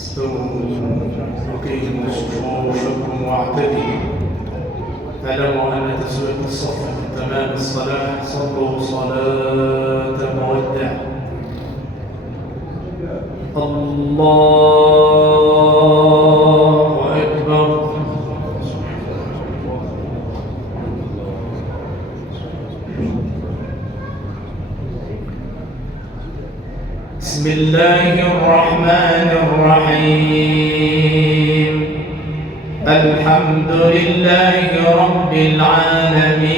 استووا وأقيموا صفوفكم واعتدلوا. اعلموا أن تسوية الصف من تمام الصلاة. صلوا صلاة مودع. الله أكبر. بسم الله الرحمن الرحيم. الحمد لله رب العالمين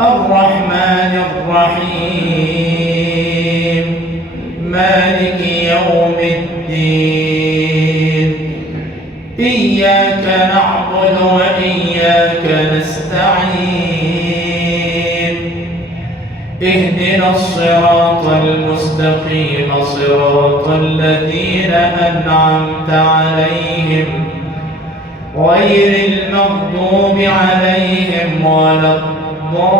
الرحمن الرحيم مالك يوم الدين. إياك نعبد وإياك نستعين. اهدنا الصراط المستقيم صراط الذين أنعمت عليهم غير المغضوب عليهم ولا الضالين.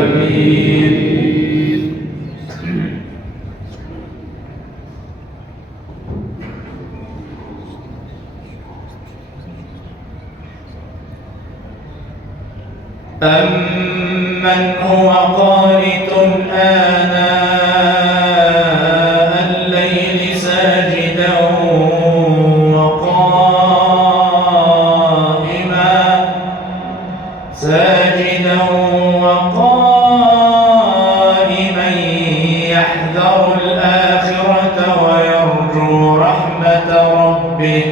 آمين. أمن هو قانت آناء الليل ساجدا وقائما يحذر الآخرة ويرجو رحمة ربه.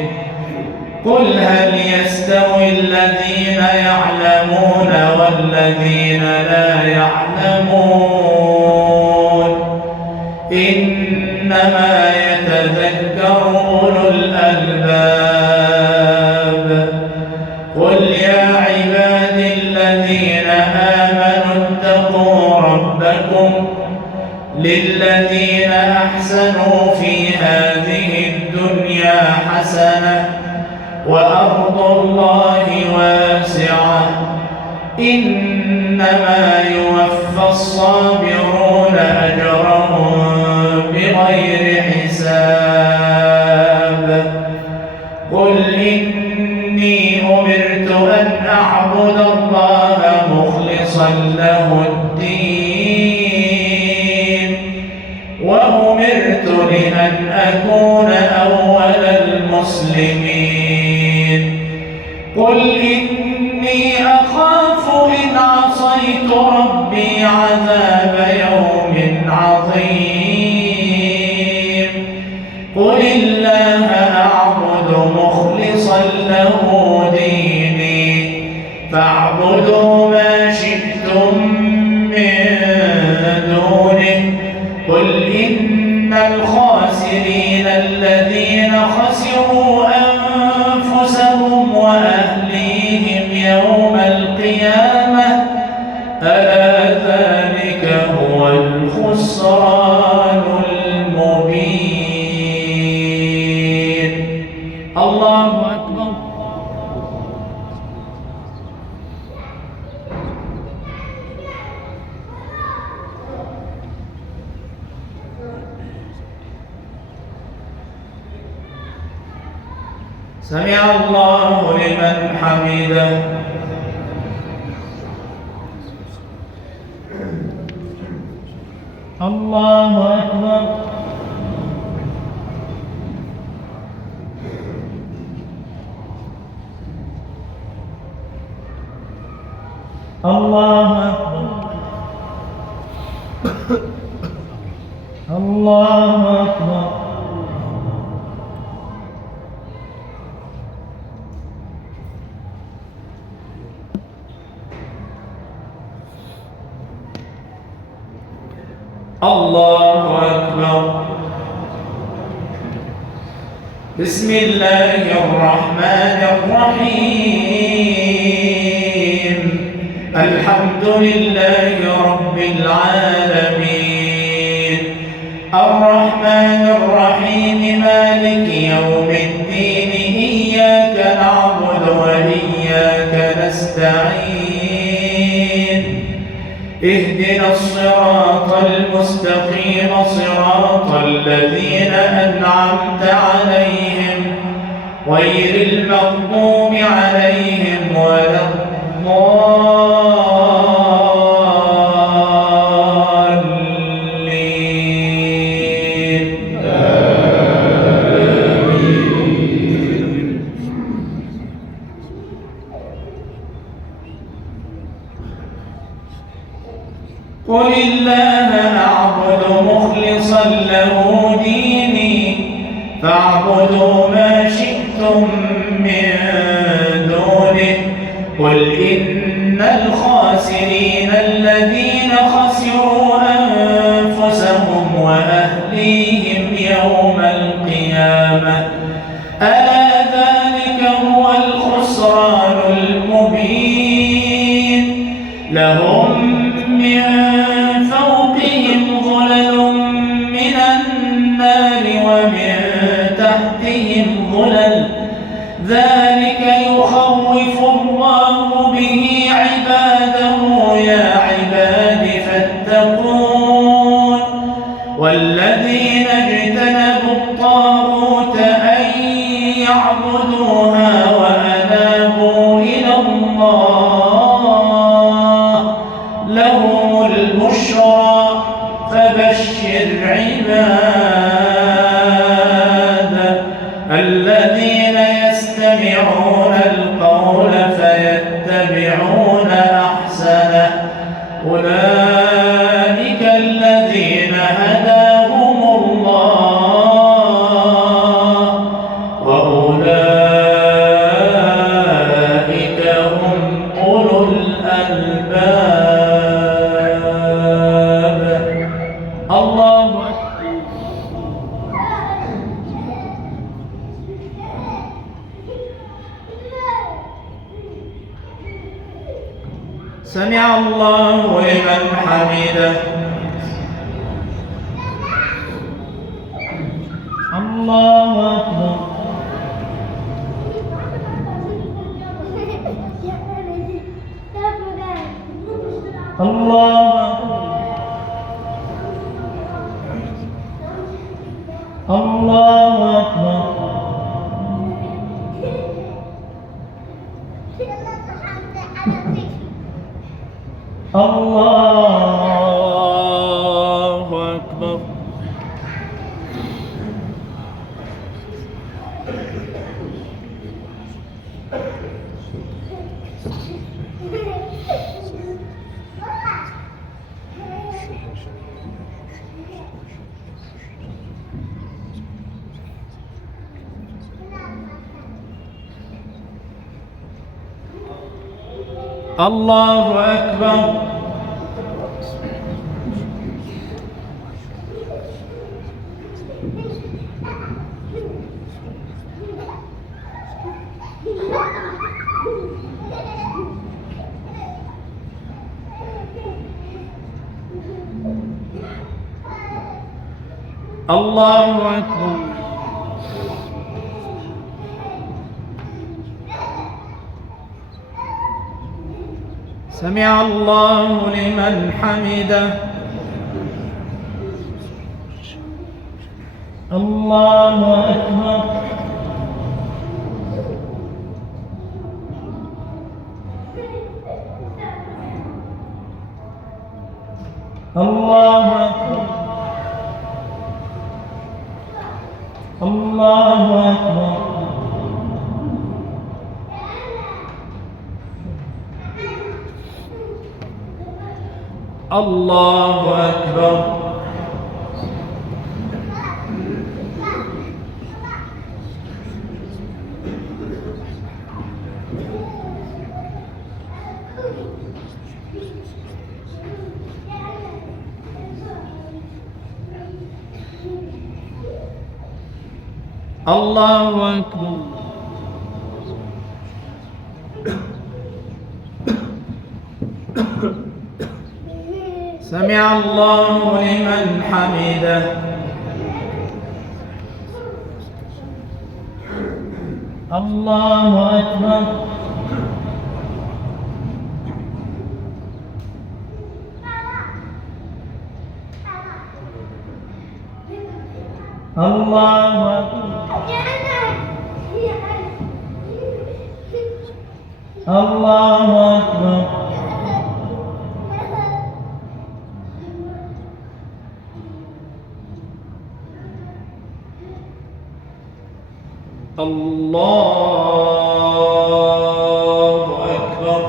قل هل يستوي الذين يعلمون والذين لا يعلمون؟ إنما يتذكر أولو الألباب. قل يا عبادي الذين آمنوا اتقوا ربكم للذين أحسنوا في هذه الدنيا حسنة وأرض الله واسعة إنما يوفى الصابرون أجرهم بغير حساب. قل إني أمرت أن أعبد الله مخلصا له الدين وأمرت لأن أكون أول المسلمين. قل إني أخاف إن عصيت ربي عذاب يوم عظيم. قل الله أعبد مخلصا له ديني فاعبدوا ما شئتم من دونه. قل إن الخاسرين الذين خسروا أنفسهم وأهليهم يوم القيامة ألا ذلك هو الخسران المبين. الله أكبر. سمع الله لمن حمده. الله أكبر. الله أكبر. الله أكبر. الله أكبر. بسم الله الرحمن الرحيم. الحمد لله رب العالمين الرحمن الرحيم مالك يوم الدين. إياك نعبد وإياك الصراط المستقيم صراط الذين أنعمت عليهم غير المغضوب عليهم ولا الضالين. قل الله أعبد مخلصا له ديني فاعبدوا ما شئتم من دونه. قل إن الخاسرين الذين خسروا أنفسهم وأهليهم يوم القيامة ألا ذلك هو الخسران المبين. لهم من فوقهم ظلل من النار ومن تحتهم ظلل ذلك يخوف الله به عباده يا عباد فاتقون. والذين اجتنبوا الطاغوت أن يعبدوها وأنابوا إلى الله لهم البشرى فبشر عباد الذين يستمعون القول فيتبعون أحسنه أولئك الذين هداهم الله وأولئك هم أولو الألباب. الله سمع الله لمن حمده. الله أكبر. الله أكبر. الله أكبر. الله أكبر. الله أكبر. الله أكبر. سمع الله لمن حمده. الله أكبر. الله أكبر. الله أكبر. الله أكبر. الله أكبر. سمع الله لمن حمده. الله أكبر. الله أكبر الله أكبر الله أكبر.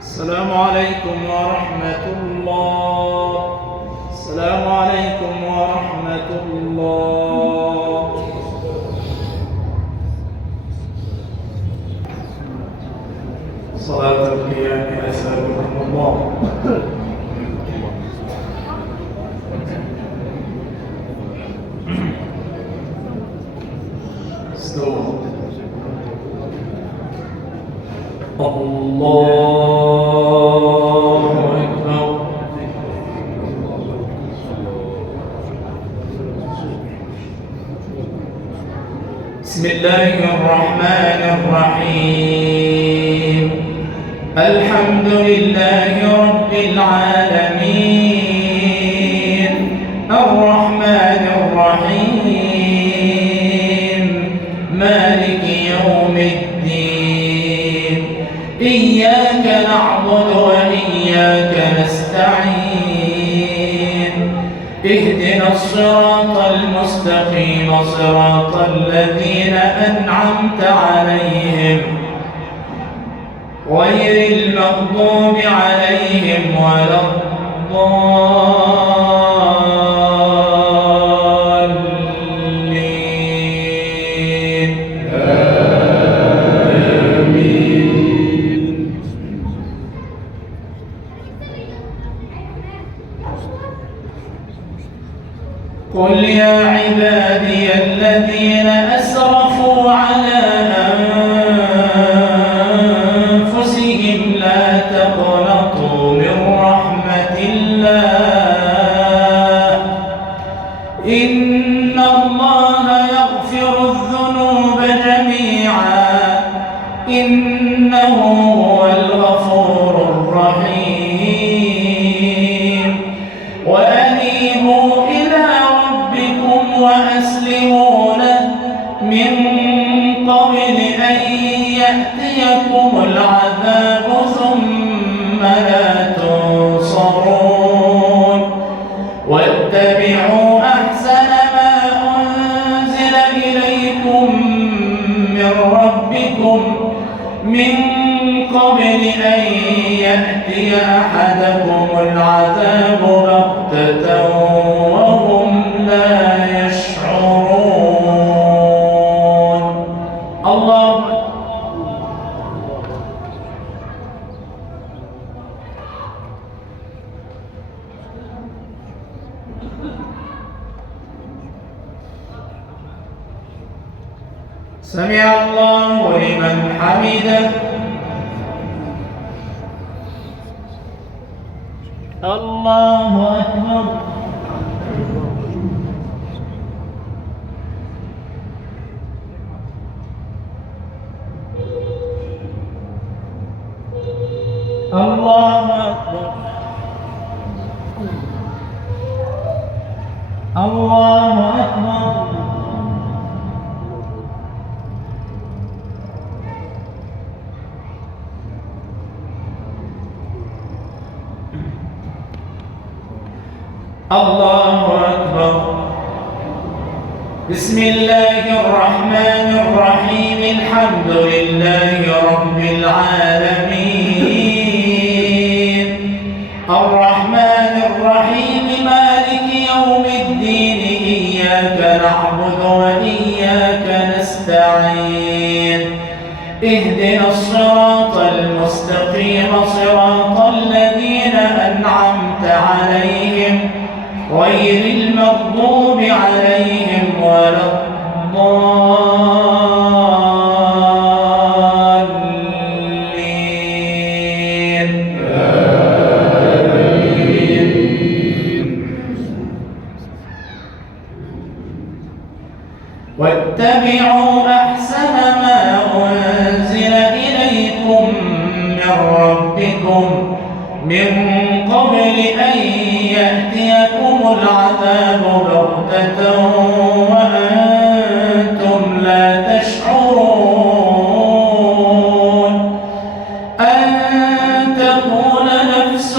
السلام عليكم ورحمة الله. السلام عليكم ورحمة الله. صلاة القيام أسألكم الله. استووا. الله أكبر. بسم الله الرحمن الرحيم. الحمد لله رب العالمين الرحمن الرحيم مالك يوم الدين إياك نعبد وإياك نستعين اهدنا الصراط المستقيم صراط الذين أنعمت عليهم غير المغضوب عليهم ولا الضالين آمين. قل يا عبادي الذين أسرفوا على أنفسهم لا تقنطوا من رحمة الله إن الله يغفر الذنوب جميعا إنه هو الغفور الرحيم وأنيبوا إلى ربكم وأسلموا له من قبل أن يأتيكم العذاب ثم لا تنصرون واتبعوا أحسن ما أنزل إليكم من ربكم من قبل أن يأتي أحدكم العذاب بغتة وهم لا يشعرون. الله سمع الله لمن حمده. الله أكبر. الله أكبر. الله أكبر. الله أكبر. بسم الله الرحمن الرحيم الحمد لله رب العالمين الرحمن الرحيم مالك يوم الدين إياك نعبد وإياك نستعين المستقيم صراط الذين أنعمت عليهم غير المغضوب عليهم ولا الضالين. واتبعوا أحسن ما أنزل إليكم من ربكم من قبل أن يأتيكم العذاب بغتة وأنتم لا تشعرون أن تقول نفس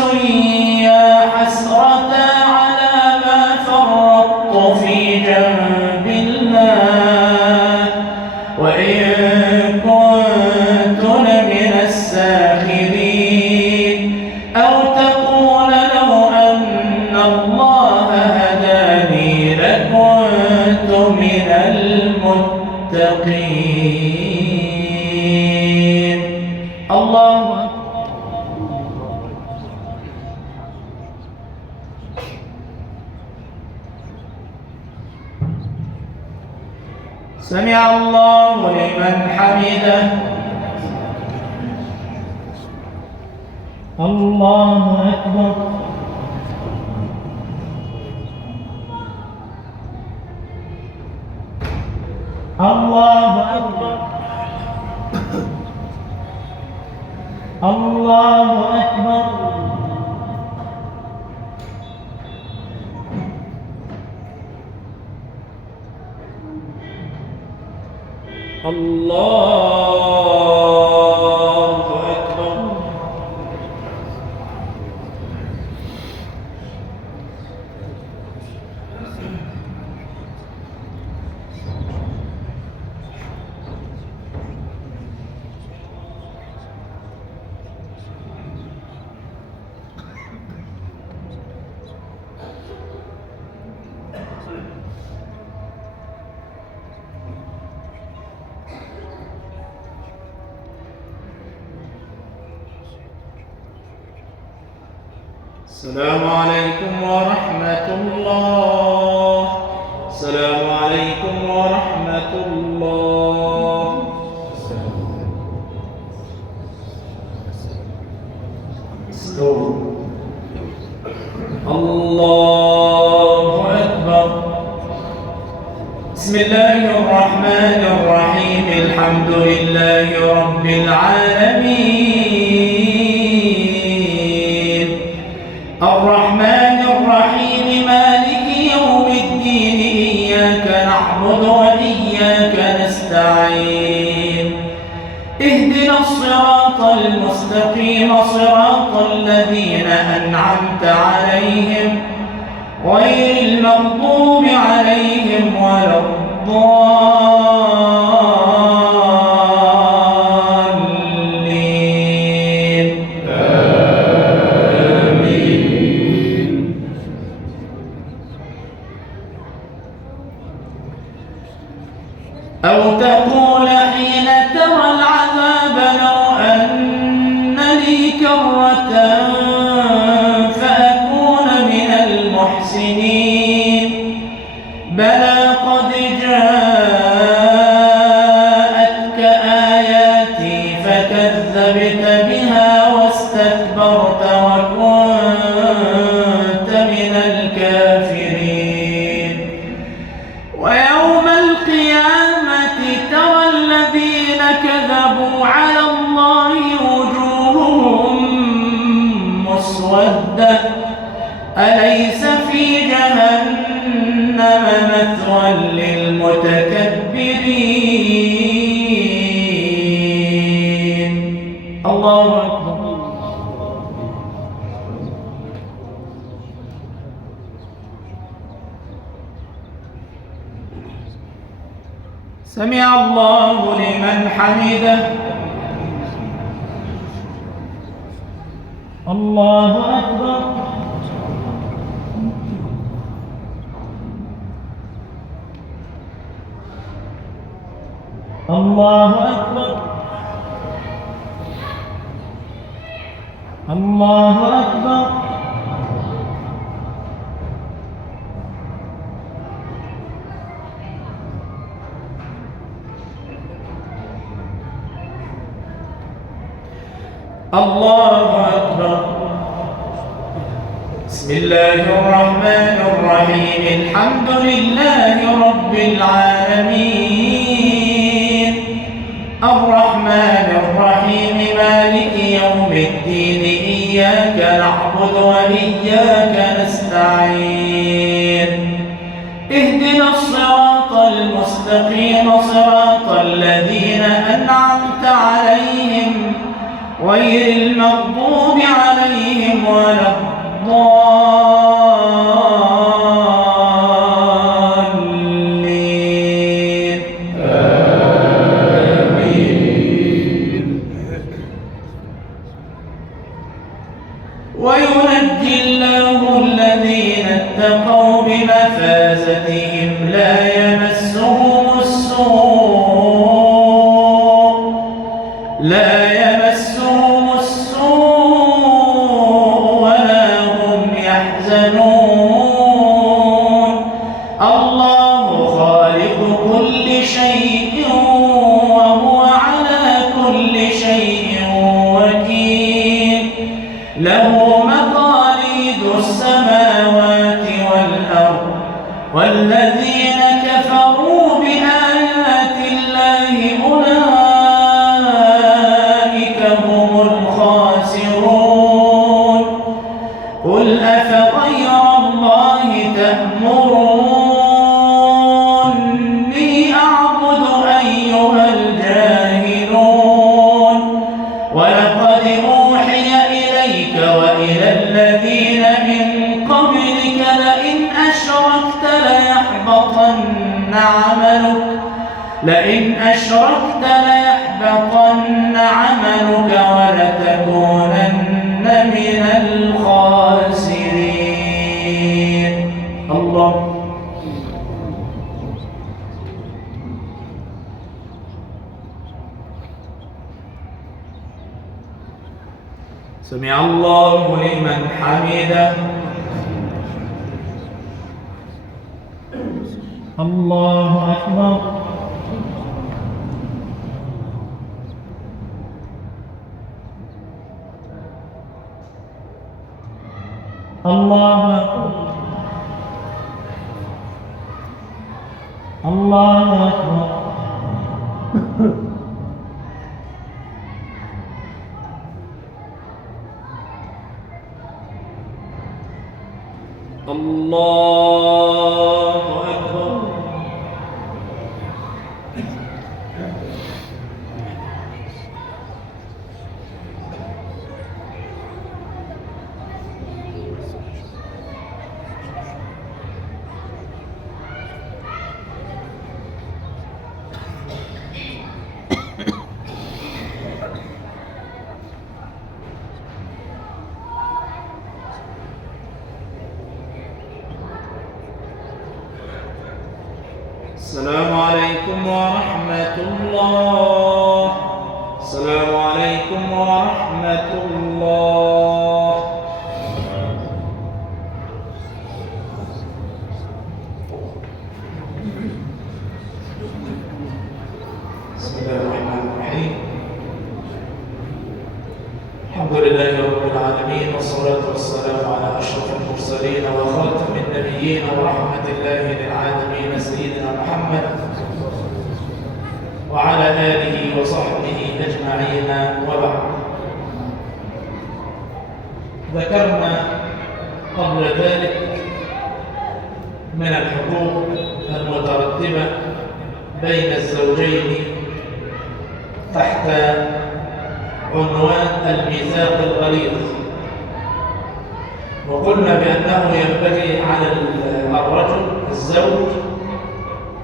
يا حسرة على ما فرطت في جنب الله وإن كنت لمن الساخرين أو تقول لو أن الله هداني لكنت من المتقين. الله سمع الله لمن حمده. الله أكبر. الله أكبر. الله أكبر. الله أكبر. السلام عليكم ورحمة الله. السلام عليكم ورحمة الله. الله أكبر. بسم الله الرحمن الرحيم. الحمد لله رب العالمين الرحمن الرحيم مالك يوم الدين إياك نعبد وإياك نستعين اهدنا الصراط المستقيم صراط الذين أنعمت عليهم غير المغضوب عليهم ولا الضالين. آمين. أو تقول حين ترى العذاب لو أن لي كرة فأكون من المحسنين بلى قد جاءتك آياتي فكذبت بها واستكبرت وكنت من الكافرين. ويوم القيامة ترى الذين كذبوا على الله وجوههم مسودة أليس في جهنم مثوى للمتكبرين. الله أكبر. سمع الله لمن حمده. الله أكبر. الله أكبر. الله أكبر. الله أكبر. بسم الله الرحمن الرحيم. الحمد لله رب العالمين الرحمن الرحيم مالك يوم الدين إياك نعبد وإياك نستعين اهدنا الصراط المستقيم صراط الذين أنعمت عليهم غير المغضوب عليهم ولا الضالين آمين. وينجي الله الذين اتقوا بمفازتهم لا يمسهم السوء ولا هم يحزنون. الله خالق كل شيء وهو على كل شيء وكيل له مقاليد السماوات والأرض والذين كفروا بآيات الله أولئك هم الخاسرون. قل أفغير الله تأمروني أعبد أيها الجاهلون ولقد أوحي إليك وإلى الذين من قبلك لئن أشركت ليحبطن عملك ولتكونن من الخاسرين. الله. سمع الله لمن حمده. الله أكبر. الله أكبر. الله أكبر. الله أكبر. السلام عليكم ورحمة الله. السلام عليكم ورحمة الله. بسم الله الرحمن الرحيم. الحمد لله رب العالمين والصلاة والسلام على أشرف المرسلين وخاتم النبيين ورحمة الله للعالمين سيدنا محمد وعلى آله وصحبه أجمعين وبعد. ذكرنا قبل ذلك من الحقوق المترتبة بين الزوجين تحت عنوان الميثاق الغليظ، وقلنا بأنه ينبغي على الرجل الزوج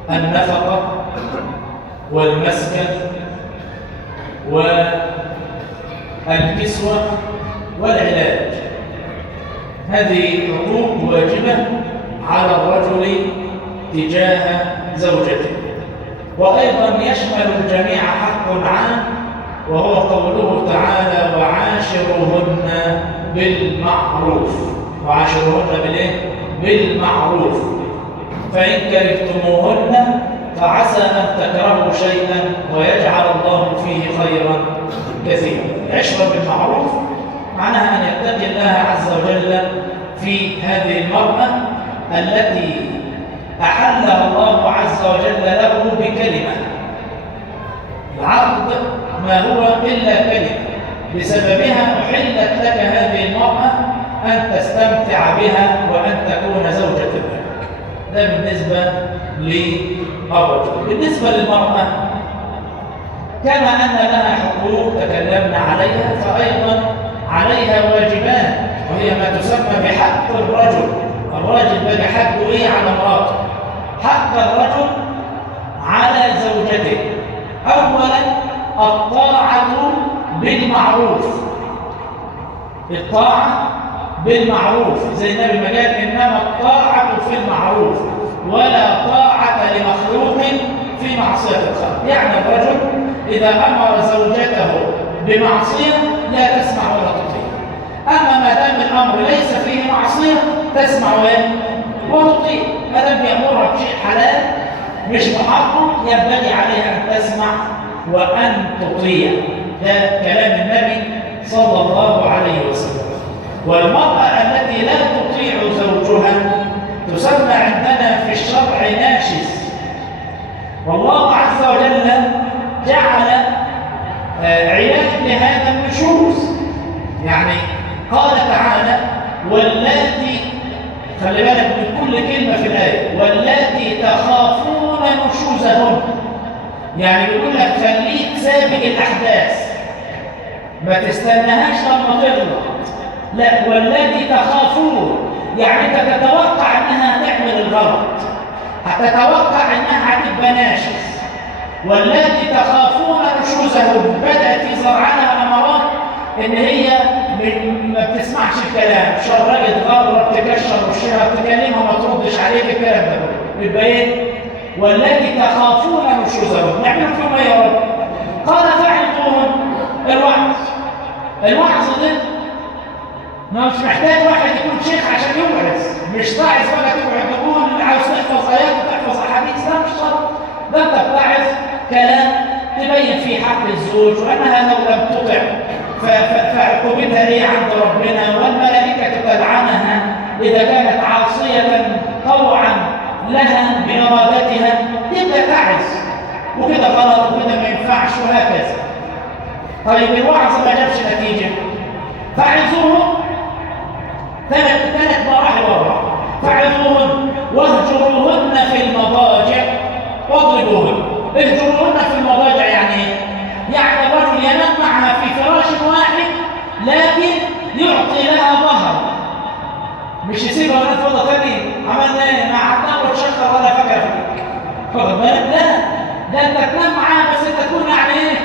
النفقة والمسكن والكسوة والعلاج. هذه حقوق واجبة على الرجل تجاه زوجته. وأيضا يشمل الجميع حق عام وهو قوله تعالى: وعاشروهن بالمعروف، وعاشروهن بالايه؟ بالمعروف. فإن كرهتموهن فعسى أن تكرهوا شيئا ويجعل الله فيه خيرا كثيرا. العشرة بالمعروف معناها أن يتقي الله عز وجل في هذه المرأة التي أحلها الله عز وجل له بكلمة. العقد ما هو إلا كلمة، بسببها أحلت لك هذه المرأة أن تستمتع بها وأن تكون زوجة لك. ده بالنسبة للرجل. بالنسبة للمرأة كما أن لها حقوق تكلمنا عليها، فأيضا عليها واجبات، وهي ما تسمى بحق الرجل. الراجل بقى حقه إيه على مراته؟ حق الرجل على زوجته أولا الطاعة بالمعروف. الطاعة بالمعروف زي النبي ما قال إنما الطاعة في المعروف ولا طاعة لمخلوق في معصية الخالق. يعني الرجل إذا أمر زوجته بمعصية لا تسمع ولا تطيع، أما ما دام الأمر ليس فيه معصية تسمع وتطيع. ما دام بيأمرها بشيء حلال مش محرم ينبغي عليها أن تسمع وأن تطيع. ده كلام النبي صلى الله عليه وسلم. والمرأة التي لا تطيع زوجها تسمى عندنا في الشرع ناشز. والله عز وجل جعل علاج لهذا النشوز. يعني قال تعالى واللاتي، خلي بالك من كل كلمة في الآية، واللاتي تخافون نشوزهن. يعني بيقول لك خليك سابق الأحداث، ما تستناهاش لما تغلط، لا، والذي تخافون يعني انت تتوقع انها هتعمل الغلط، هتتوقع انها هتبقى ناشز. والذي تخافون نشوزهن بدأت يظهر عنها امارات ان هي ما بتسمعش الكلام، شرجت غرة بتكشر وشها، بتكلمها ما تردش عليك، الكلام ده كله يبقى ايه؟ والذي تخافون نشوزهن نعمل فيهم ايه يا رب؟ قال فاعظوهن. الوعظ ده ما مش محتاج واحد يكون شيخ عشان يوعظ، مش تعظ ولا تقعد تقول عاوز تحفظ آيات وتحفظ أحاديث، لا مش شرط. ده أنت بتعظ كلام تبين فيه حق الزوج وأنها لو لم تطع فعقوبتها إيه عند ربنا، والملائكة تلعنها إذا كانت عاصية طوعا لها بإرادتها. تبدأ تعظ وكده غلط وكده ما ينفعش وهكذا. طيب الوعظ ما جابش نتيجة، فاعظوهم ثلاث مراحل ورا. فاعظوهن واهجروهن في المضاجع واضربوهن. اهجروهن في المضاجع يعني ايه؟ يعني الرجل ينام معها في فراش واحد لكن يعطي لها ظهر، مش يسيبها ولا تفضل تاني عملنا ايه؟ ما عدنا وتشخر ولا فكر فيك، واخد بالك؟ لا، ده انت تنام معاها بس انت تكون يعني ايه؟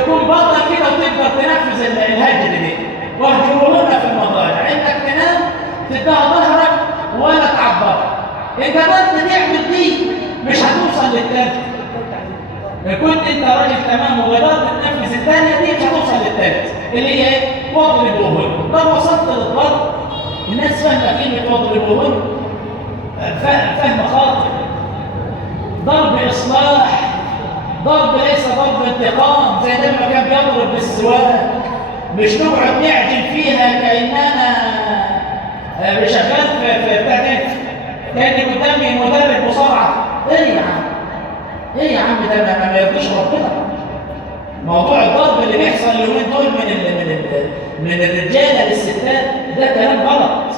تكون بطل كده وتقدر تنفذ الهجر دي. واهجروهن في المضاجع، انك تنام تديها ظهرك ولا تعبرها. انت بس تعمل دي مش هتوصل للتالتة. ان كنت انت راجل تمام وقدرت تنفذ الثانيه دي مش هتوصل للتالتة اللي هي ايه؟ واضربوهن. لو وصلت للضرب الناس فاهمه كلمه واضربوهن فهم خاطئ. ضرب اصلاح، ضرب ليس ضرب انتقام زي ده ما كان بيضرب بالسواك. مش نقعد نعجن فيها كأننا شغال في بتاع كأني قدامي مدرب مصارعة. ايه يا عم؟ ايه يا عم؟ ده ما يرضيش ربنا. موضوع الضرب اللي بيحصل اليومين دول من الرجاله للستات ده كلام غلط،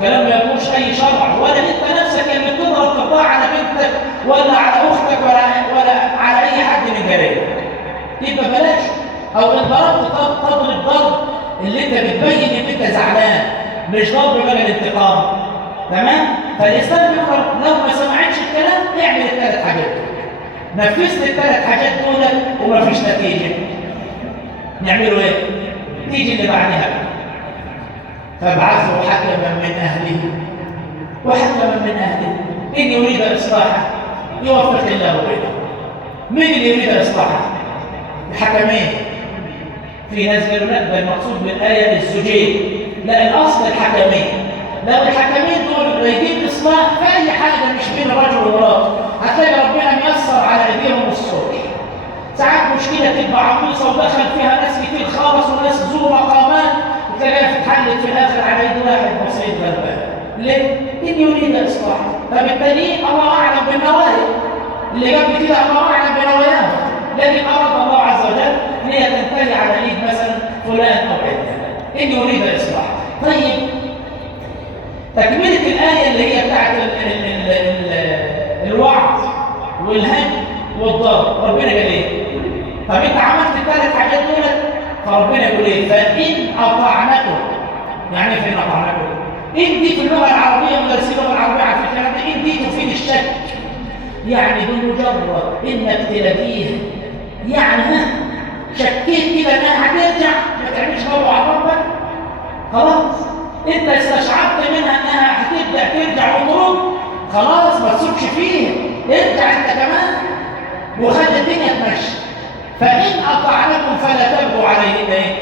كلام ما يكونش اي شرع، ولا انت نفسك اللي بتضرب تطلع على بنتك ولا على اختك ولا على اي حد من جيرانك. يبقى بلاش. او ان ضربت تضرب ضرب اللي انت بتبين ان انت زعلان، مش ضرب بقى الانتقام. تمام؟ فالاسلام بيقول لو ما سمعتش الكلام اعمل الثلاث حاجات دول. نفذت الثلاث حاجات دول ومفيش نتيجه، نعملوا ايه؟ تيجي اللي بعدها بقى. فابعثوا حكما من اهله وحكما من اهله ان يريد اصلاحا يوفق الله بينهم. مين اللي يريد اصلاحا؟ الحكمين. في ناس قالوا لا، ده المقصود بالايه الزوجين، لا، الاصل الحكمين. لو الحكمين دول رايدين اصلاح في اي حاجه مش بين الرجل ومراته، هتلاقي ربنا ميسر على ايديهم الصلح. ساعات مشكله تبقى عويصه ودخل فيها ناس كتير خالص وناس ذو مقامات، وتلاقيها اتحلت في الاخر على ايد واحد بسيط غلبان. ليه؟ ان يريد اصلاح. فبالتالي الله اعلم بالنوايا، اللي قبل كده الله اعلم بنواياهم، لكن اراد الله عز وجل ان هي تنتهي على ايد مثلا فلان او علان ان يريد اصلاح. طيب، تكمله الايه اللي هي بتاعت الوعظ والهدي والضرب، ربنا قال ايه؟ طب انت عملت الثلاث حاجات دول، فربنا يقول ايه؟ فان اطعنكم، يعني ايه فان اطعنكم؟ ان دي في اللغه العربيه، مدرسين اللغه العربيه على فكره، ان دي تفيد الشك، يعني بمجرد انك تلاقيه يعني شكيت كده انها هترجع، ما تعملش غلط على ربك، خلاص انت استشعرت منها انها هتبدا ترجع وترد، خلاص ما تسيبش فيها، ارجع انت كمان وخلي الدنيا تمشي. فان اطعنكم فلا تبغوا عليهن ايه؟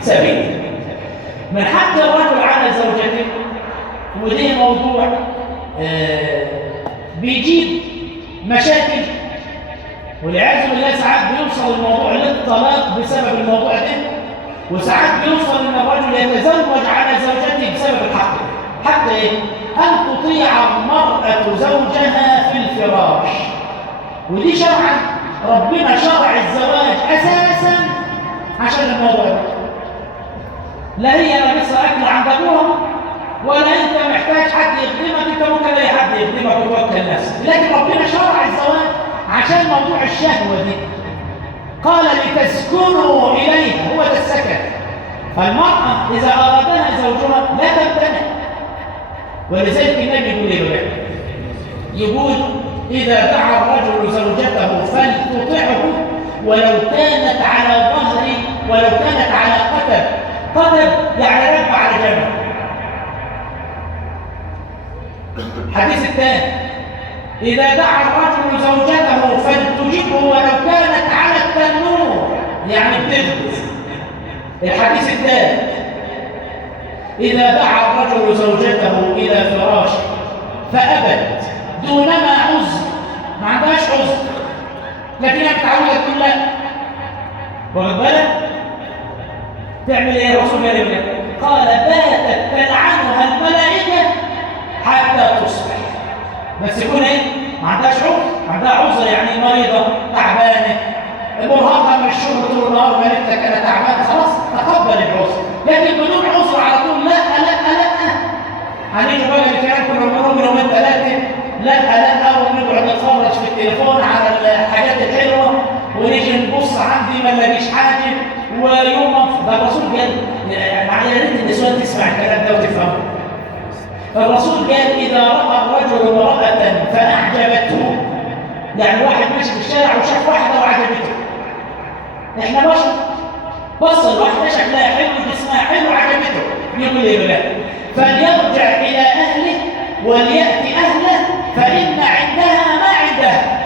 سبيل. من حق الرجل على زوجته، ودي موضوع بيجيب مشاكل، والعياذ بالله ساعات بيوصل الموضوع للطلاق بسبب الموضوع ده، وساعات بيوصل ان الرجل يتزوج على زوجته بسبب الحق. حق ايه؟ ان تطيع المرأة زوجها في الفراش. ودي شرعا ربنا شرع الزواج اساسا عشان الموضوع ده. لا هي لابسه اكل عند ابوها، ولا انت محتاج حد يخدمك، انت ممكن اي حد يخدمك وتوكل نفسك، لكن ربنا شرع الزواج عشان موضوع الشهوه دي. قال لتسكنوا اليه، هو ده السكن. فالمراه اذا ارادها زوجها لا تمتنع، ولذلك النبي يقول ايه بقى؟ يقول اذا دعا الرجل زوجته فلتطعه ولو كانت على ظهر، ولو كانت على قتب. قتب يعني رب على جنب. الحديث الثاني إذا دعا الرجل زوجته فلتجبه ولو كانت على التنور، يعني بتلبس. الحديث الثالث إذا دعا الرجل زوجته إلى فراشه فأبت دونما عذر، ما عندهاش عذر، لكنها متعودة تقول لا، واخد بالك؟ تعمل ايه الرسول؟ قال باتت تلعنها الملائكة حتى تصبح. بس يكون ايه؟ ما عندهاش عذر، عندها عذر يعني مريضة، تعبانة، مرهقة من الشغل طول النهار، وقالت لك انا تعبانة، خلاص تقبل العذر. لكن بدون عذر على طول لا لا لا، هنيجي بقى الكلام كنا بنقول من يومين ثلاثة لا لا، ونقعد نتفرج في التليفون على الحاجات الحلوة، ونيجي نبص عندي ما نلاقيش حاجة، ويوم ده الرسول قال، يعني يا ريت النسوان تسمع الكلام ده وتفهمه. الرسول قال إذا رأى الرجل امرأة فأعجبته، يعني واحد ماشي في الشارع وشاف واحدة وعجبته، احنا بشر، بص الواحدة شكلها حلو، جسمها حلو، عجبته، يقول ايه بقى؟ فليرجع إلى أهله وليأتي أهله فإن عندها ما عندها.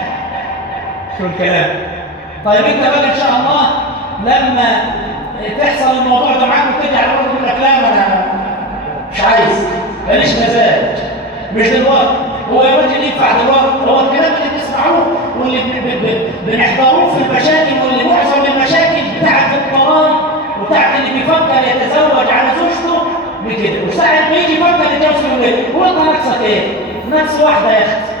شو الكلام؟ طيب انت بقى ان شاء الله لما تحصل الموضوع ده معاك وترجع للراجل يقول لك لا انا مش عايز، ماليش مزاج، مش دلوقتي، هو يا راجل ينفع دلوقتي؟ هو الكلام اللي بنسمعوه واللي بنحضروه في المشاكل، واللي معظم المشاكل بتاعت الطلاق وبتاعت اللي بيفكر يتزوج على زوجته بكده، وساعة ما يجي يفكر يتجوز في البيت، هو انت ناقصك ايه؟ ناقص واحده يا اختي،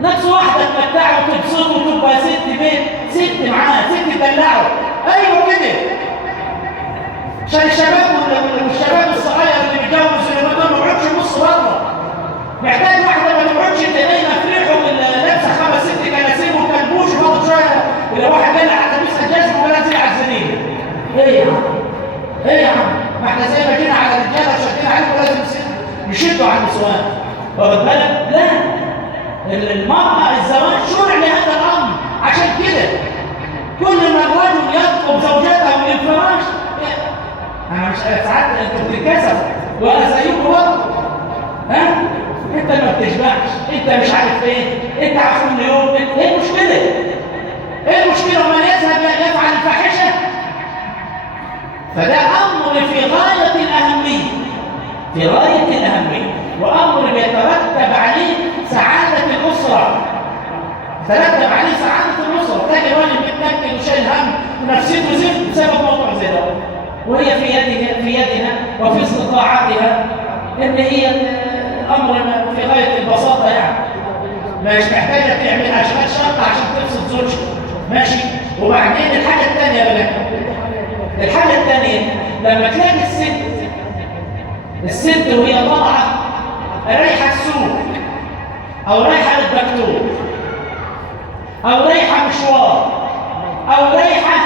ناقص واحده تمتعه وتبسطه وتبقى ست بيت، ست معاه، ست تدلعه، ايوه كده. عشان الشباب والشباب الصغير اللي بيتجوز اللي ما بيقعدش يبص بره، محتاج واحده ما تقعدش تلاقينا فريحه لابسه 5 6 كناسيب وكلبوش وفاضل شويه، ولو واحد قال على لابسها جزمه ولا زي على الزنين. ايه يا عم؟ ايه يا عم؟ ما احنا زي ما جينا على الرجاله وشدينا عليكم لازم نشدوا على النسوان. واخد بالك؟ لا، المرأة الزواج شرع لهذا الأمر. عشان كده كل ما الرجل يطلب زوجته للفراش، أنا مش ساعات أنتوا بتتكسفوا وأنا زيكم برضه، ها؟ أنت ما بتشبعش، أنت مش عارف إيه، أنت عارف كل يوم، إيه المشكلة؟ إيه المشكلة ومن يذهب يفعل الفاحشة؟ فده أمر في غاية الأهمية. في غاية الأهمية، وأمر بيترتب عليه سعادة الأسرة، ترتب عليه سعادة الأسرة. تلاقي راجل متنكد وشايل هم ونفسيته زفت بسبب موضوع زي ده، وهي في يدها وفي استطاعتها إن هي أمر في غاية البساطة، يعني مش محتاجة تعمل أشغال شاقة عشان تبسط زوجها، ماشي. وبعدين الحاجة الثانية بقى، الحاجة الثانية لما تلاقي الست وهي طالعة رايحة السوق أو رايحة للدكتور أو رايحة مشوار أو رايحة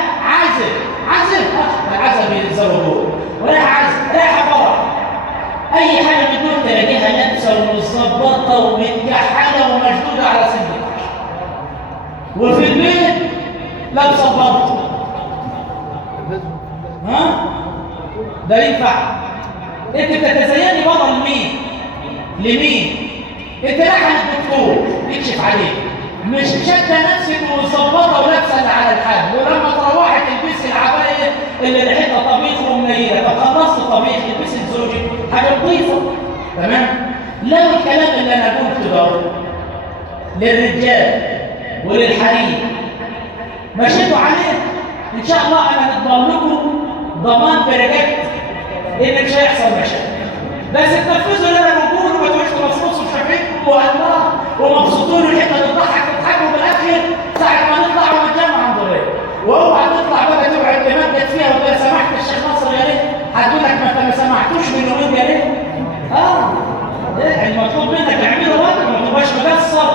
عزل بيتزوجوا، ورايحة رايحة فرح، أي حاجة من دول تلاقيها لابسة ومظبطة ومتكحلة ومشدودة على سنها، وفي البيت لابسة بلطو. ده ينفع؟ انت بتتزيني بره لمين؟ انت رايحه للدكتور يكشف عليك، مش شاده نفسك ومظبطه ولابسه اللي على الحال، ولما تروحي تلبسي العبايه اللي ريحتها طبيخ ومنيله، طب خلصت طبيخ تلبسي لزوجك حاجه نظيفه، تمام؟ لو الكلام اللي انا قلته ده للرجال وللحريم مشيتوا عليه، ان شاء الله انا هضمن لكم ضمان برجاء ان مش هيحصل مشاكل، بس تنفذوا اللي انا بقوله وما تبقوش تبصوا في شفايفكم والله ومبسوطين والحته تضحك تضحكوا بالاخر ساعه ما نطلع ونتجمع عند الراجل، واوعى تطلع بقى تقعد تمجد فيها وتقول سمحت الشيخ ناصر يا ريت، هتقول لك ما انت ما سمعتوش من يومين يا ريت. المطلوب منك تعمله وقت ما تبقاش مقصر،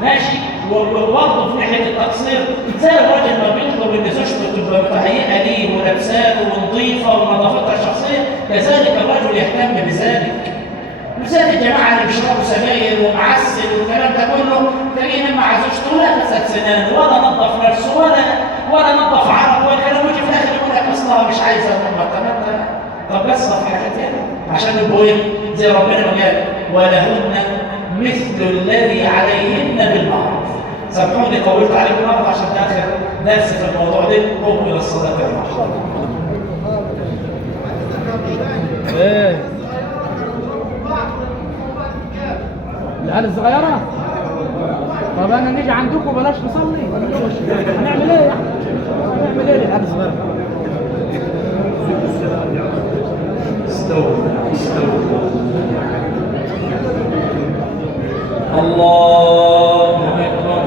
ماشي. وبرضه في ناحيه التقصير زي الراجل ما بيطلب ان زوجته تبقى متهيئه ليه ولابساه ونظيفه ونظافتها الشخصيه، كذلك الرجل يهتم بذلك. بالذات الجماعه اللي بيشربوا سجاير ومعسل والكلام ده كله، تلاقيه مع زوجته لا غسل سنان ولا نظف نفسه ولا نظف عرق ولا كلام، ويجي في الاخر يقول لك اصلها مش عايزه طب بس في حاجات تانيه عشان يبقوا زي ربنا ما قال ولهن مثل الذي عليهن بالمعروف. سامحوني طولت عليكم النهارده عشان ده اخر درس في الموضوع ده. قوموا الى الصلاه يا جماعه. العيال الصغيره، طب انا نيجي عندكم بلاش نصلي، هنعمل ايه يعني؟ هنعمل ايه للعيال الصغيره؟ استووا الله أكبر.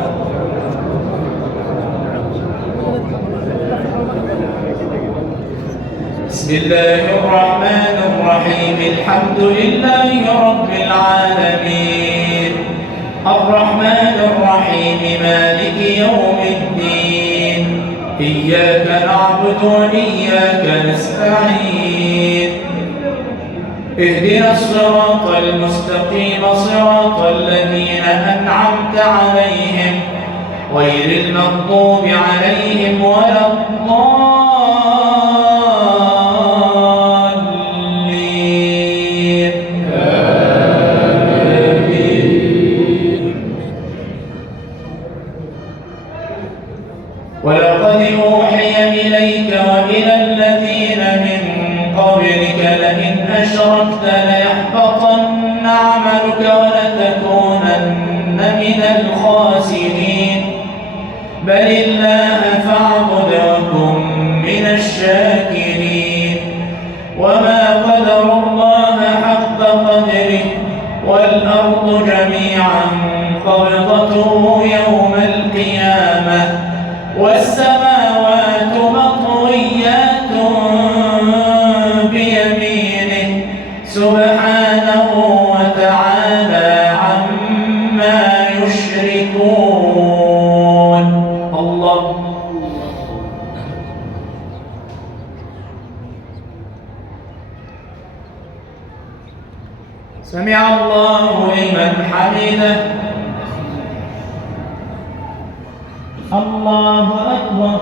بسم الله الرحمن الرحيم. الحمد لله رب العالمين الرحمن الرحيم مالك يوم الدين، إياك نعبد وإياك نستعين، اهدنا الصراط المستقيم صراط الذين أنعمت عليهم غير المغضوب عليهم ولا الضالين. ولقد أوحي إليك وإلى الذين من قبلك لئن أشركت ليحبطن عملك ولتكونن من الخاسرين، بل الله فاعبد وكن من الشاكرين. وما قدر الله حق قدره والأرض جميعا قبضته يوم القيامة والسماوات مطويات بيمينه سبحانه وتعالى عما يشركون. الله. سمع الله لمن حمده. الله أكبر.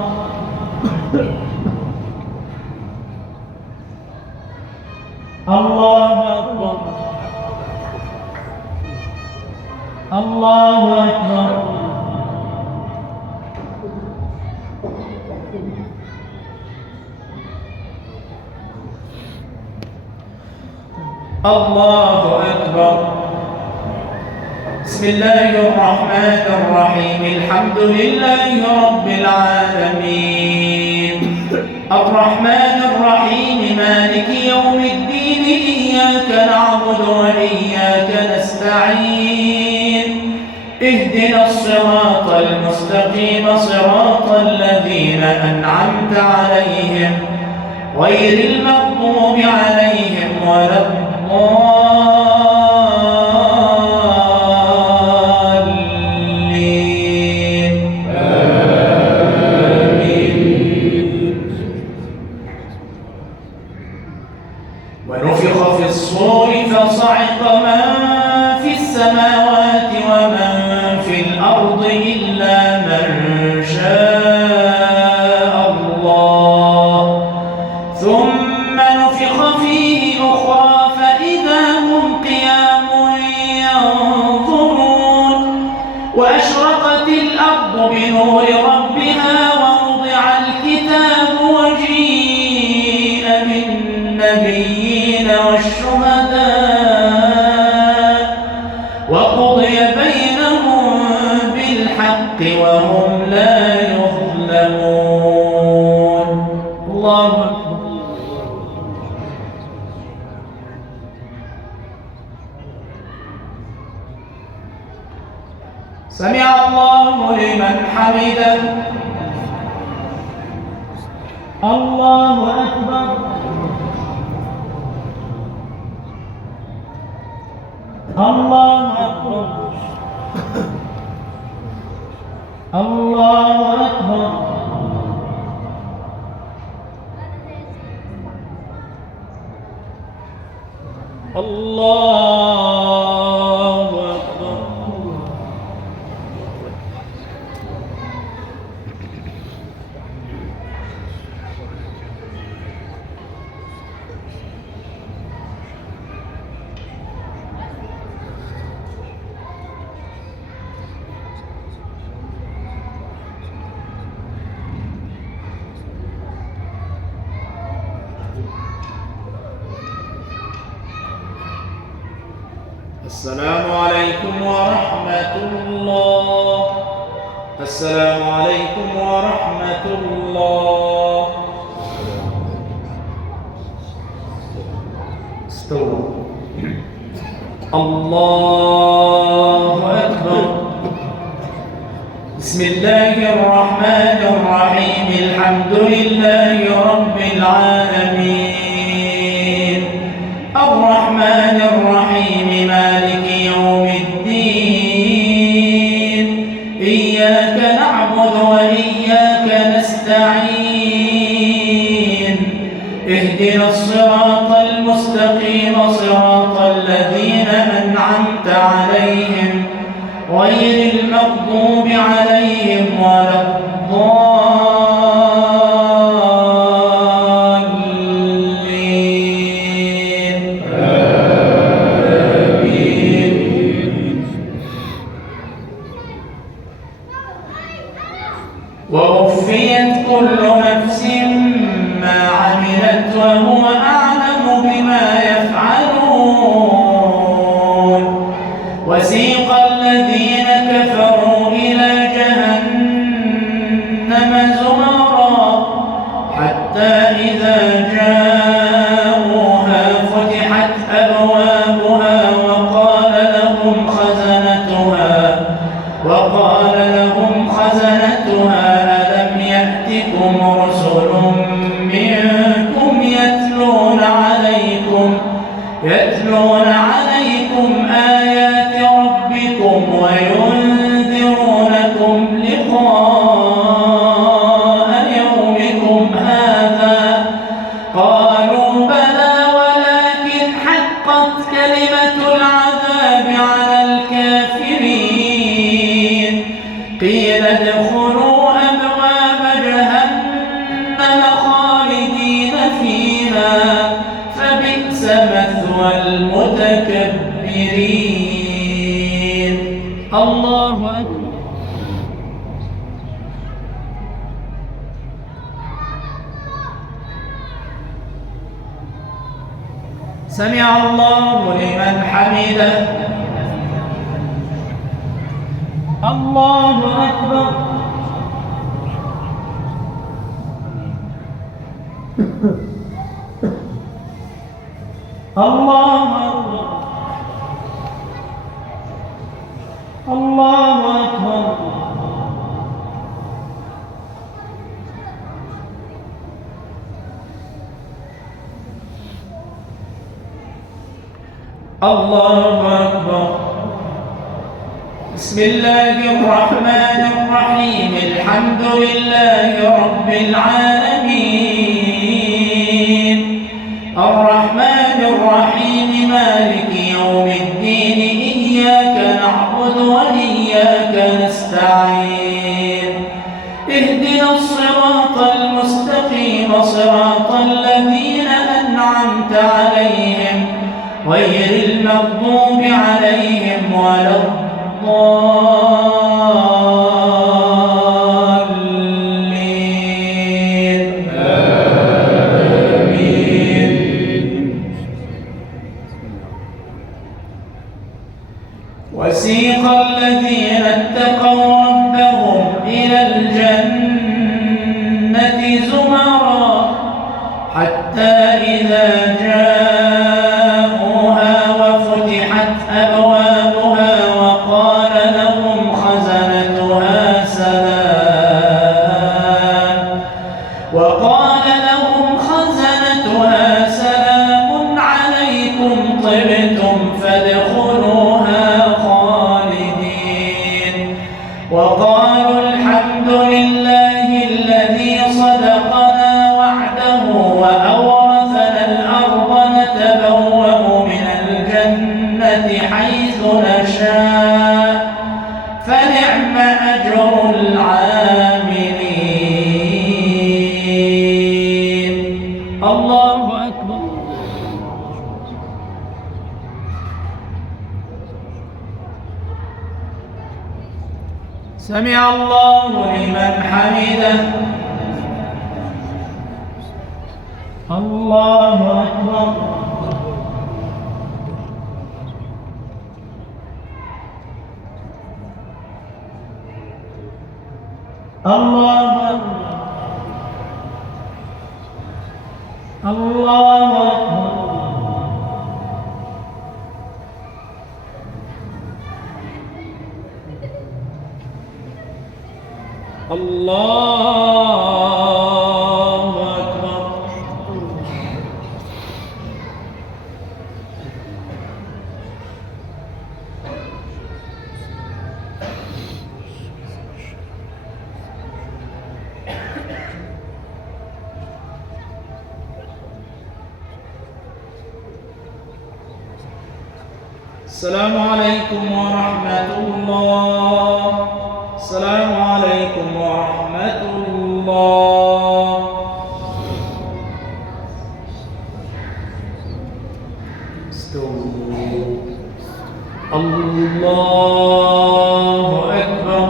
الله أكبر. الله أكبر. الله أكبر. بسم الله الرحمن الرحيم. الحمد لله رب العالمين الرحمن الرحيم مالك يوم الدين إياك نعبد وإياك نستعين اهدنا الصراط المستقيم صراط الذين أنعمت عليهم غير المغضوب عليهم ولا الضالين آمين. ونفخ في الصور فصعق من في السماوات ومن في الأرض إلا من شاء الله ثم نفخ فيه أخرى فإذا هم قيام ينظرون وأشرقت الأرض بنور ربها ووضع الكتاب وجيء بالنبيين والشهداء وقضي بينهم بالحق وهم لا يظلمون. الله أكبر. سمع الله لمن حمده. الله أكبر. الله أكبر. الله أكبر. الله أكبر. السلام عليكم ورحمة الله. السلام عليكم ورحمة الله. استووا. الله أكبر. بسم الله الرحمن الرحيم الحمد لله رب العالمين الرحمن الرحيم مالك يوم الدين إياك نعبد وإياك نستعين اهدنا الصراط المستقيم صراط الذين أنعمت عليهم غير المغضوب عليهم ولا الضالين آمين. ووفيت كل نفس ما عملت وهو أعلم بما يفعلون. وسيق الذين كفروا إلى جهنم زمرا حتى إذا جاءوها فتحت أبوابها وقال لهم خزنتها ألم يأتكم رسل منكم يتلون عليكم آيات ربكم وينذرونكم لقاء يومكم هذا قالوا بلى ولكن حقت كلمة العذاب على الكافرين قيل ادخلوا أبواب جهنم خالدين فيها فبئس مثوى المتكبرين. الله أكبر. سمع الله لمن حمده. الله أكبر. الله أكبر. الله أكبر. الله أكبر. بسم الله الرحمن الرحيم. الحمد لله رب العالمين الرحمن الرحيم مالك يوم الدين إياك نعبد وإياك نستعين اهدنا الصراط المستقيم صراط الذين أنعمت عليهم غير المغضوب عليهم ولا الضالين. آمين. وسيق الذين اتقوا ربهم إلى الجنة زمرا حتى إذا جاءوها وفتحت أبوابها وقال لهم خزنتها سلام عليكم طبتم فادخلوها خالدين وقالوا الحمد لله الذي صدقنا وعده وأورثنا الأرض نتبوأ من الجنة حيث نشاء فنعم أجر العاملين. الله أكبر. سمع الله لمن حمده. الله أكبر. الله أكبر. الله أكبر. الله أكبر. السلام عليكم ورحمة الله. السلام عليكم ورحمة الله. استووا. الله أكبر.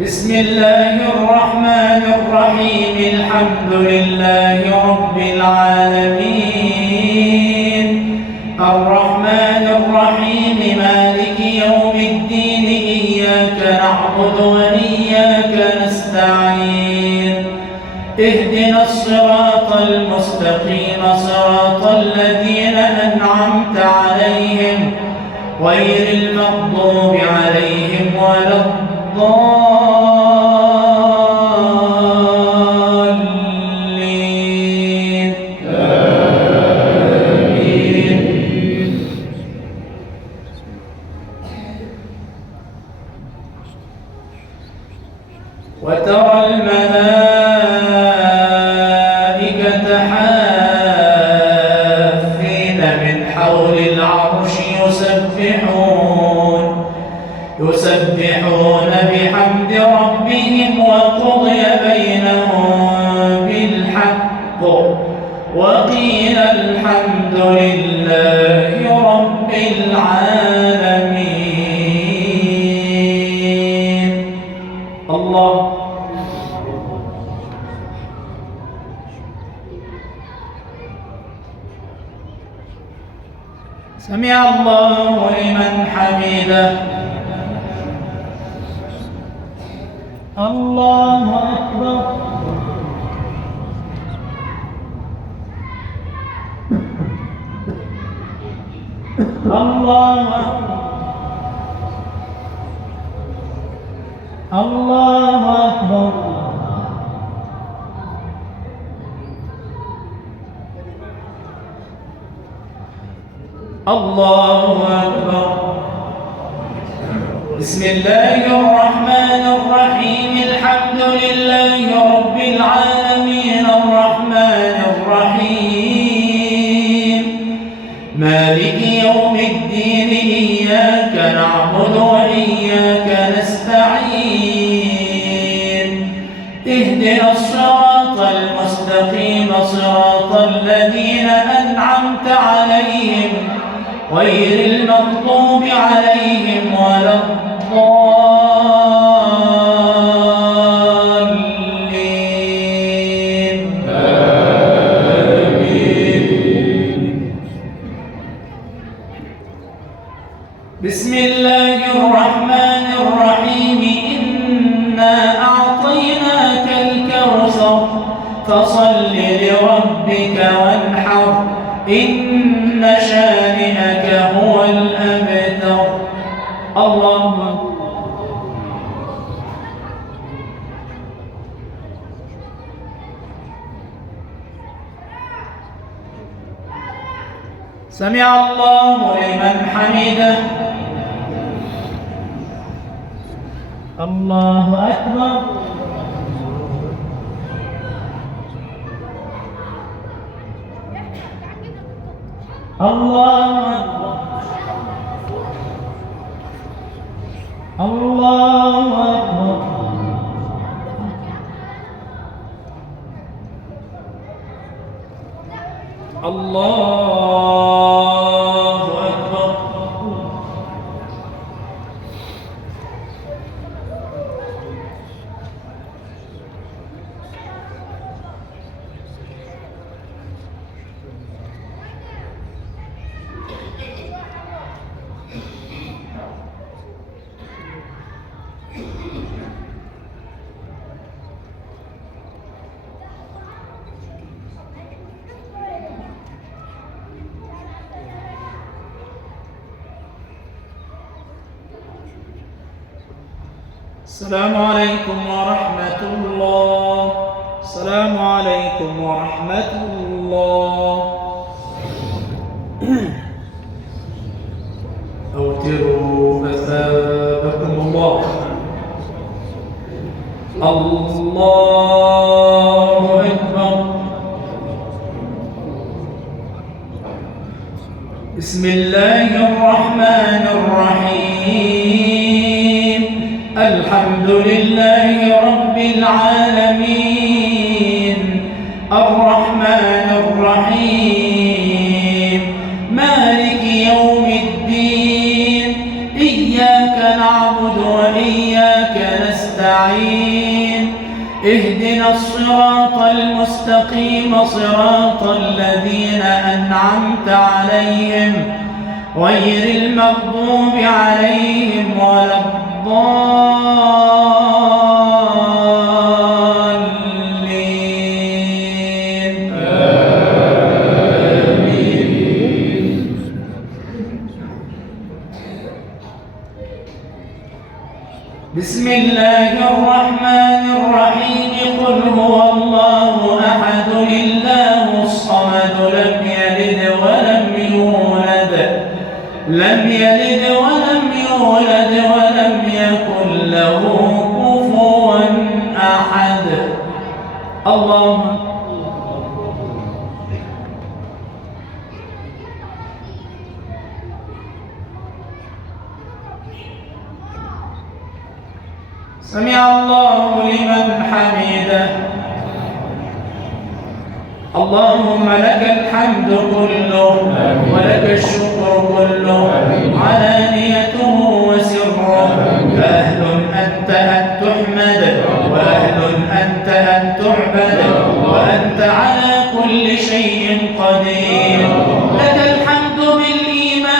بسم الله الرحمن الرحيم. الحمد لله رب العالمين الرحمن الرحيم مالك يوم الدين إياك نعبد وإياك نستعين اهدنا الصراط المستقيم صراط الذين أنعمت عليهم غير المغضوب عليهم ولا الضالين. آمين. وترى الملائكة حافين من حول العرش يسبحون بحمد ربهم وقضي بينهم بالحق وقيل الحمد لله رب العالمين. الله سمع الله لمن حمده. الله أكبر. الله أكبر. الله أكبر. الله أكبر. بسم الله الرحمن الرحيم. الحمد لله رب العالمين الرحمن الرحيم مالك يوم الدين. إياك نعبد وإياك نستعين. اهدنا الصراط المستقيم صراط الذين أنعمت عليهم غير المغضوب عليهم ولا الضالين. آمين. بسم الله الرحمن الرحيم. إنا أعطيناك الكوثر فصل لربك وانحر. إن شانئك هو الأبتر. اللهم سمع الله لمن حمده. الله أكبر. الله أكبر. الله أكبر. الله أكبر. السلام عليكم ورحمة الله. السلام عليكم ورحمة الله. أوتروا أثابكم الله. الله أكبر. بسم الله الرحمن الرحيم. الحمد لله رب العالمين الرحمن الرحيم مالك يوم الدين. إياك نعبد وإياك نستعين. اهدنا الصراط المستقيم صراط الذين أنعمت عليهم غير المغضوب عليهم ولا الضالين. آمين. بسم الله الرحمن الرحيم. قل هو الله أحد الله الصمد لم يلد ولم يولد ولم يولد ولم يكن له كفوا أحد. اللهم سمع الله لمن حمده. اللهم لك الحمد كله ولك الشكر كله علانيته وسره. فأهل أنت أن تحمد وأهل أنت أن تعبد وأنت على كل شيء قدير. لك الحمد بالإيمان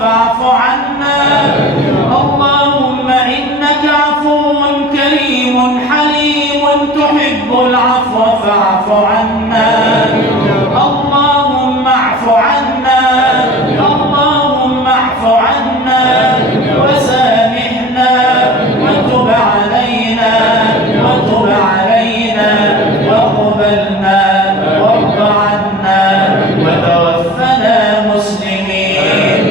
فاعف عنا. اللهم إنك عفو كريم حليم تحب العفو فاعف عنا. اللهم اعف عنا. اللهم اعف عنا وسامحنا وتب علينا وتب علينا واقبلنا وارض عنا وتوفنا مسلمين.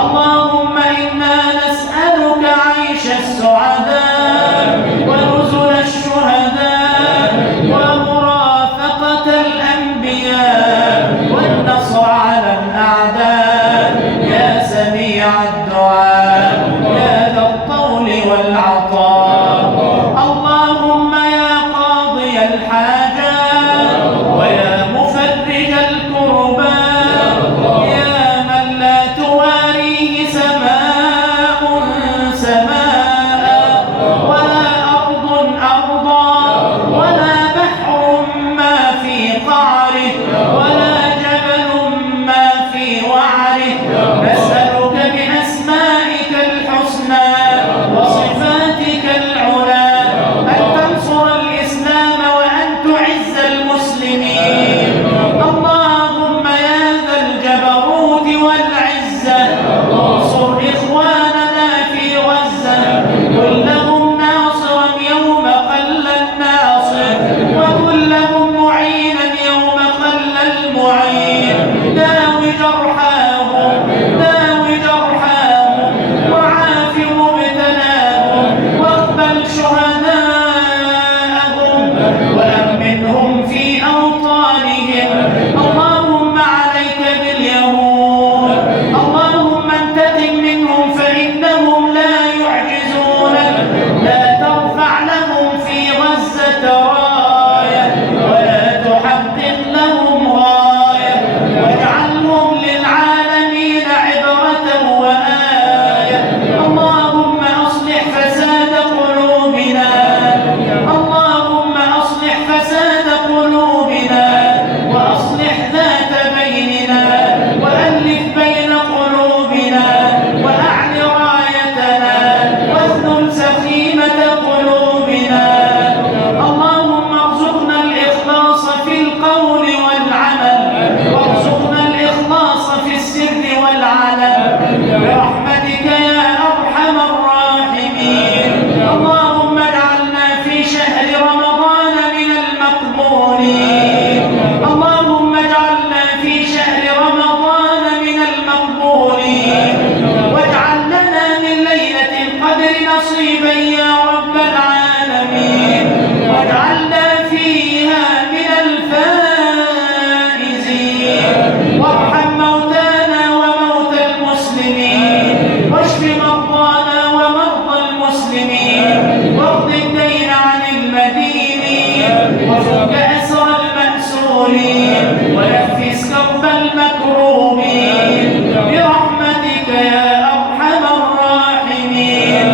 اللهم إنا نسألك عيش السعداء ونزل الشهداء ومرافقة الأنبياء والنصر على الأعداء يا سميع الدعاء يا ذا الطول والعطاء. اللهم يا قاضي الحاجات ويا مفرج الكربات يا من لا تواريه سماء سماء ولا أرض أرضا ولا بحر ما في قعره ولا جبل ما في وعره. نسألك بأسمائك الحسنى وصفاتك العلى أن تنصر الإسلام وأن تعز المسلمين. اللهم يا ذا الجبروت والعزة انصر إخواننا في غزة كن لهم ناصرا يوم قل الناصر وكن لهم معينا يوم قل المعين. داو جرحاهم داو جرحاهم وعاف مبتلاهم واقبل شهداءهم وأمنهم في أوطانهم. اللهم عليك باليهود. اللهم انتقم منهم فإنهم لا يعجزونك. لا ترفع لهم في غزة راية ولا تحقق لهم غاية واجعلهم للعالمين عبرة وآية. اللهم أصلح فساد قلوبنا. اللهم أصلح فساد قلوبنا وأصلح ذات بيننا وألف بين قلوبنا وأعل رايتنا واثنل سخيمة قلوبنا. اللهم ارزقنا الإخلاص في القول والعمل وارزقنا الإخلاص في السر والعلن برحمتك يا أرحم الراحمين. اللهم اجعلنا في شهر رمضان من المقبولين. اللهم اجعلنا في شهر رمضان من المقبولين واجعل لنا من ليلة القدر نصيبا يا رب العالمين واجعلنا فيها من الفائزين. وارحم موتانا وموتى المسلمين واشف مرضانا ومرضى المسلمين واقض الدين عن المدينين وفك أسر المأسورين ونفس كرب المكروبين برحمتك يا أرحم الراحمين.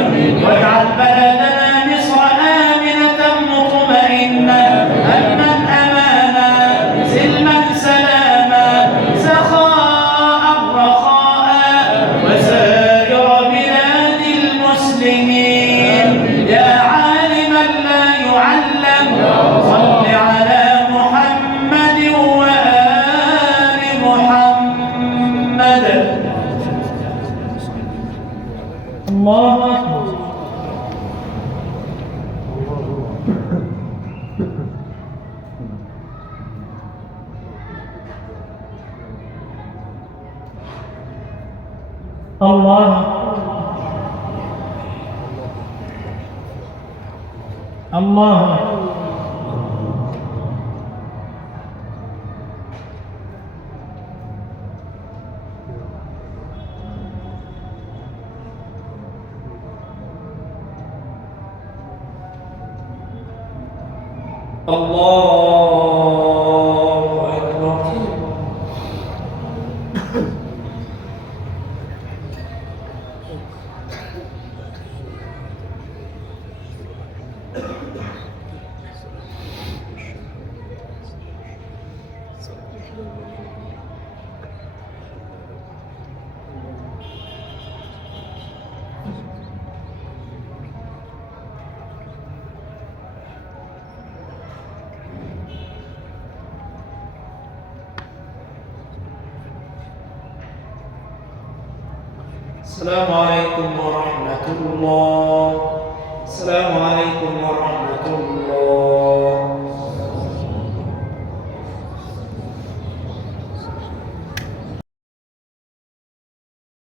واجعل بلدنا مصر آمنة مطمئنة أمنا أمانا سلما سلاما سخاء رخاء وسائر بلاد المسلمين. يا عالما لا يعلم صل على محمد وآل محمد. الله أكبر. الله الله الله أكبر. السلام عليكم ورحمة الله. السلام عليكم ورحمة الله.